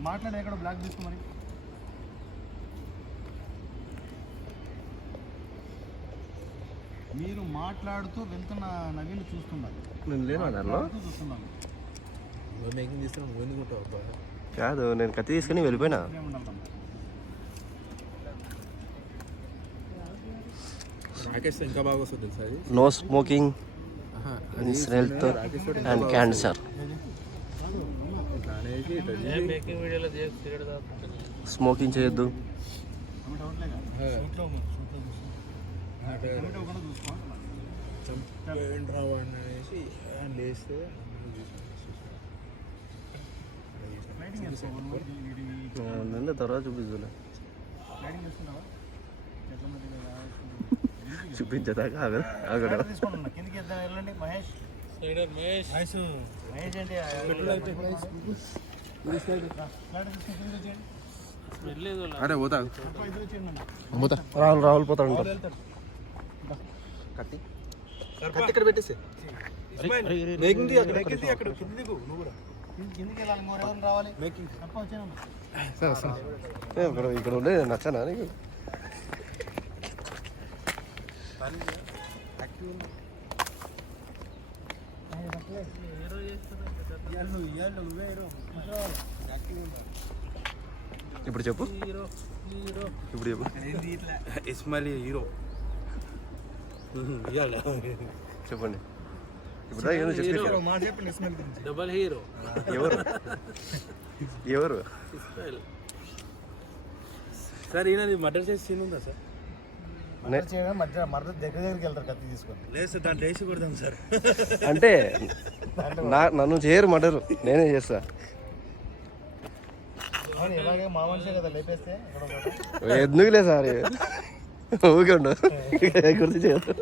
మాట్లాడే ఎక్కడ బ్లాక్ తీసుకోమని మీరు? మాట్లాడుతూ వెళ్తున్న నవీన్ చూస్తున్నారు నేను లేనా చూస్తున్నాను మేకింగ్ కాదు నేను కత్తి తీసుకుని వెళ్ళిపోయినా. No smoking health and cancer smoking చేయొద్దు. తర్వాత చూపిద్దులే? చూపించేదాకా ఆగదు ఆగడు మహేష్. మహేష్. మహేష్ అరే పోతా. పోతా. రాహుల్ రాహుల్ పోతాడు కత్తి. కత్తి ఇక్కడ పెట్టేసి? మేకింగ్ అక్కడ. అక్కడ దిగు, నువ్వు ఇక్కడ ఇక్కడ ఉండే నచ్చానా నీకు? ఇప్పుడు చెప్పు. ఇప్పుడు చెప్పు. ఇస్మాయిల్ హీరో. చెప్పండి. ఇప్పుడు ఏదో డబల్ హీరో. ఎవరు? ఎవరు? సార్ ఈయన మర్డర్ చేసి సీన్ ఉందా సార్? నే- చేయడం మధ్య మరద దగ్గర దగ్గరికి వెళ్తారు కత్తి తీసుకొని. లేదు సార్ దాంట్లో వేసి కొడదాం సార్. అంటే నా నన్ను చేయరు మర్డర్. నేనే చేస్తా. ఎందుకులే సార్? ఊరికే ఉండు. గుర్తు చేయదు.